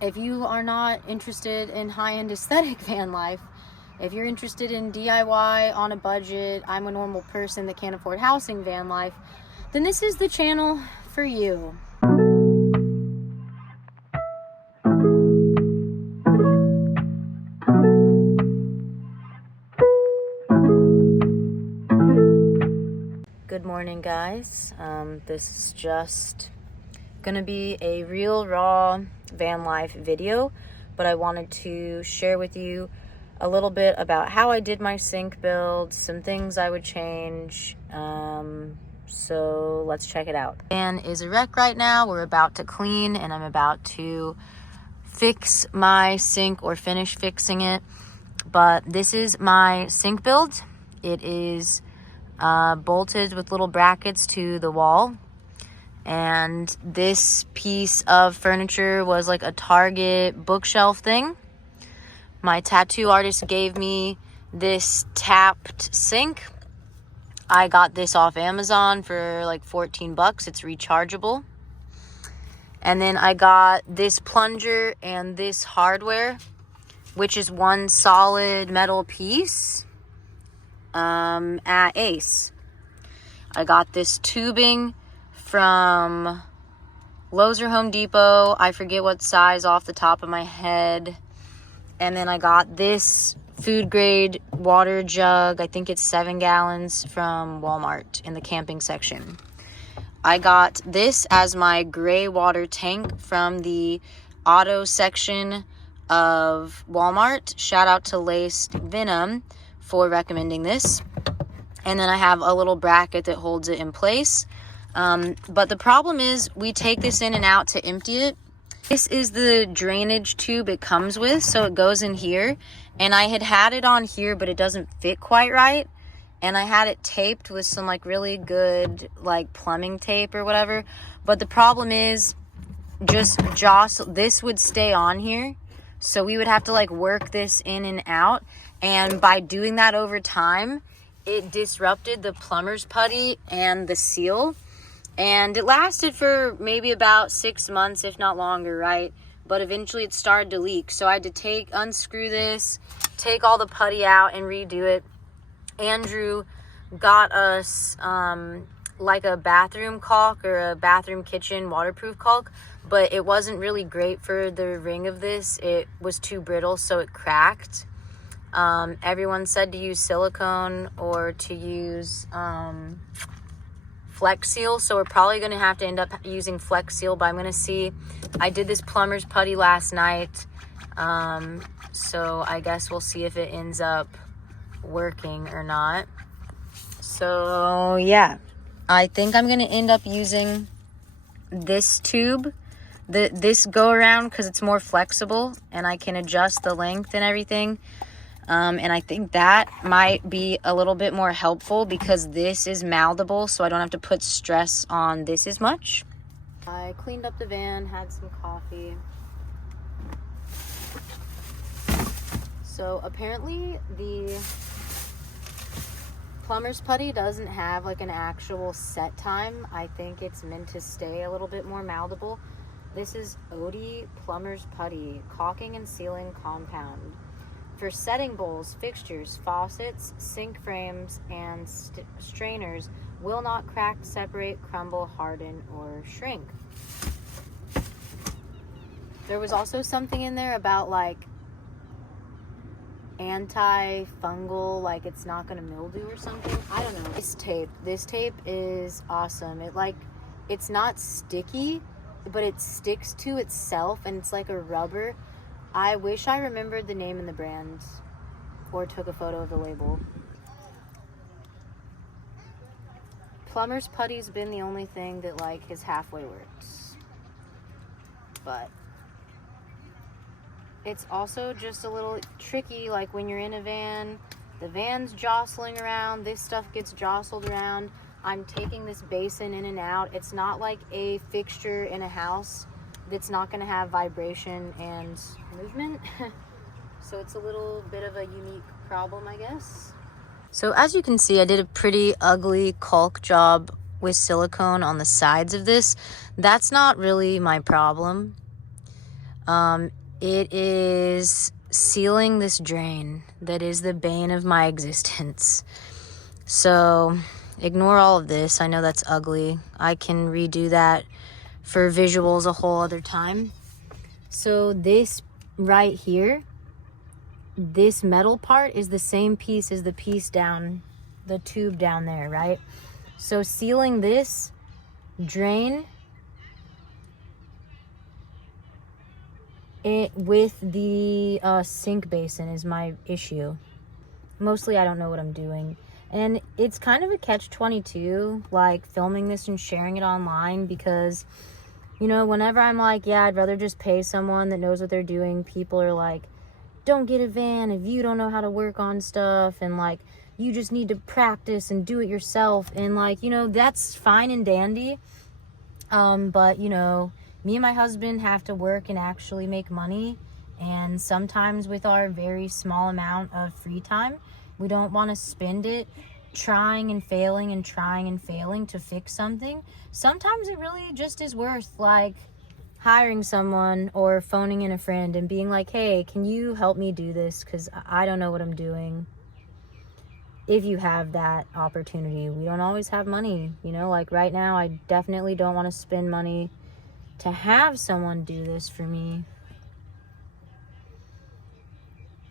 if you are not interested in high-end aesthetic van life, if you're interested in DIY on a budget, I'm a normal person that can't afford housing van life, then this is the channel for you. Good morning, guys. This is just gonna be a real raw van life video, but I wanted to share with you a little bit about how I did my sink build, some things I would change. So let's check it out. Van is a wreck right now. We're about to clean and I'm about to fix my sink or finish fixing it. But this is my sink build. It is bolted with little brackets to the wall. And this piece of furniture was like a Target bookshelf thing. My tattoo artist gave me this tapped sink. I got this off Amazon for like 14 bucks. It's rechargeable. And then I got this plunger and this hardware, which is one solid metal piece at Ace. I got this tubing from Lowe's or Home Depot. I forget what size off the top of my head. And then I got this food grade water jug. I think it's 7 gallons from Walmart in the camping section. I got this as my gray water tank from the auto section of Walmart. Shout out to Laced Venom for recommending this. And then I have a little bracket that holds it in place. But the problem is we take this in and out to empty it. This is the drainage tube it comes with, so it goes in here. And I had it on here, but it doesn't fit quite right. And I had it taped with some like really good like plumbing tape or whatever. But the problem is just this would stay on here. So we would have to like work this in and out. And by doing that over time, it disrupted the plumber's putty and the seal. And it lasted for maybe about 6 months, if not longer, right? But eventually it started to leak. So I had to unscrew this, take all the putty out and redo it. Andrew got us like a bathroom caulk or a bathroom kitchen waterproof caulk. But it wasn't really great for the ring of this. It was too brittle, so it cracked. Everyone said to use silicone or to use Flex Seal, so we're probably going to have to end up using Flex Seal, but I'm going to see. I did this plumber's putty last night, so I guess we'll see if it ends up working or not. So yeah, I think I'm going to end up using this tube, this go around, because it's more flexible and I can adjust the length and everything. And I think that might be a little bit more helpful because this is malleable, so I don't have to put stress on this as much. I cleaned up the van, had some coffee. So apparently the plumber's putty doesn't have like an actual set time. I think it's meant to stay a little bit more malleable. This is Odie Plumber's Putty, caulking and sealing compound. For setting bowls, fixtures, faucets, sink frames, and strainers, will not crack, separate, crumble, harden, or shrink. There was also something in there about like anti-fungal, like it's not going to mildew or something. I don't know. This tape is awesome. It's not sticky, but it sticks to itself and it's like a rubber. I wish I remembered the name and the brand or took a photo of the label. Plumber's putty's been the only thing that like has halfway works. But it's also just a little tricky, like when you're in a van, the van's jostling around, this stuff gets jostled around. I'm taking this basin in and out. It's not like a fixture in a house that's not going to have vibration and movement. So it's a little bit of a unique problem, I guess. So as you can see, I did a pretty ugly caulk job with silicone on the sides of this. That's not really my problem. It is sealing this drain that is the bane of my existence. So ignore all of this. I know that's ugly. I can redo that for visuals a whole other time. So this right here, this metal part is the same piece as the piece down, the tube down there, right? So sealing this drain with the sink basin is my issue. Mostly I don't know what I'm doing. And it's kind of a catch-22, like filming this and sharing it online, because, you know, whenever I'm like, yeah, I'd rather just pay someone that knows what they're doing, people are like, don't get a van if you don't know how to work on stuff, and like, you just need to practice and do it yourself. And like, you know, that's fine and dandy. But, you know, me and my husband have to work and actually make money. And sometimes with our very small amount of free time, we don't want to spend it trying and failing and trying and failing to fix something. Sometimes it really just is worth like hiring someone or phoning in a friend and being like, hey, can you help me do this? Because I don't know what I'm doing. If you have that opportunity, we don't always have money, you know, like right now, I definitely don't want to spend money to have someone do this for me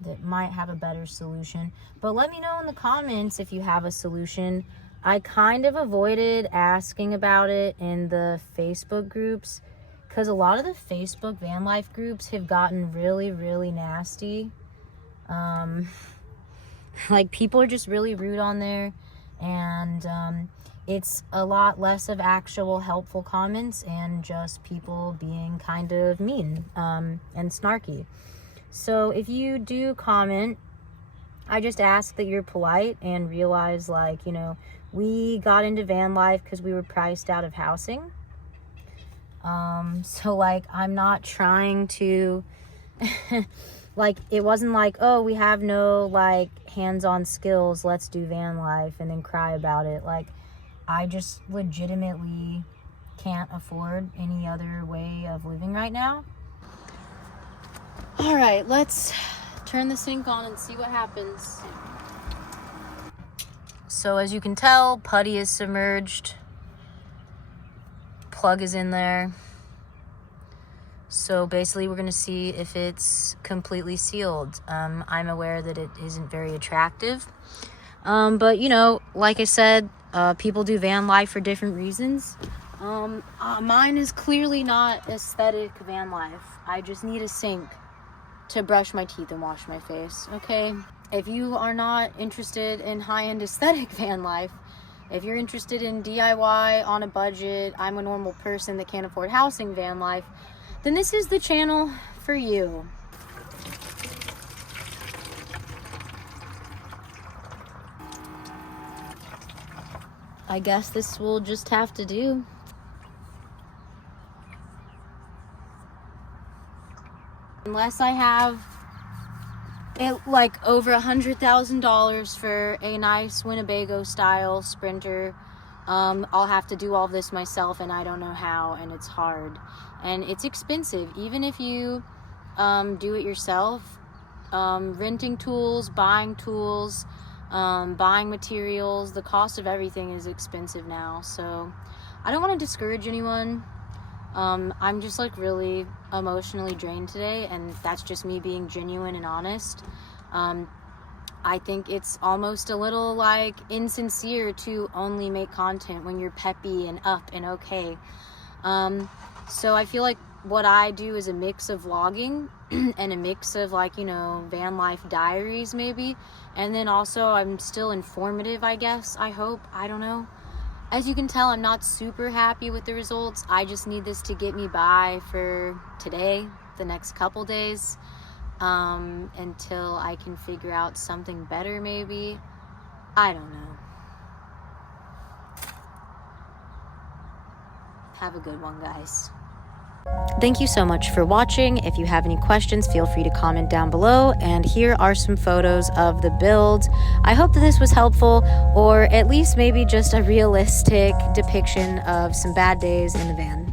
that might have a better solution. But let me know in the comments if you have a solution. I kind of avoided asking about it in the Facebook groups because a lot of the Facebook van life groups have gotten really, really nasty. Like people are just really rude on there, and it's a lot less of actual helpful comments and just people being kind of mean and snarky. So if you do comment, I just ask that you're polite and realize, like, you know, we got into van life because we were priced out of housing. So like, I'm not trying to like, it wasn't like, oh, we have no like hands-on skills, let's do van life and then cry about it. Like, I just legitimately can't afford any other way of living right now. All right, let's turn the sink on and see what happens. So as you can tell, putty is submerged. Plug is in there. So basically we're gonna see if it's completely sealed. I'm aware that it isn't very attractive. But you know, like I said, people do van life for different reasons. Mine is clearly not aesthetic van life. I just need a sink to brush my teeth and wash my face, okay? If you are not interested in high-end aesthetic van life, if you're interested in DIY on a budget, I'm a normal person that can't afford housing van life, then this is the channel for you. I guess this will just have to do. Unless I have it like over $100,000 for a nice Winnebago style Sprinter, I'll have to do all this myself, and I don't know how, and it's hard and it's expensive. Even if you do it yourself, renting tools, buying materials, the cost of everything is expensive now. So I don't want to discourage anyone. I'm just like really emotionally drained today, and that's just me being genuine and honest. I think it's almost a little like insincere to only make content when you're peppy and up and okay. So I feel like what I do is a mix of vlogging and a mix of like, you know, van life diaries maybe, and then also I'm still informative, I guess, I hope, I don't know. As you can tell, I'm not super happy with the results. I just need this to get me by for today, the next couple days, until I can figure out something better maybe. I don't know. Have a good one, guys. Thank you so much for watching. If you have any questions, feel free to comment down below. And here are some photos of the build. I hope that this was helpful, or at least maybe just a realistic depiction of some bad days in the van.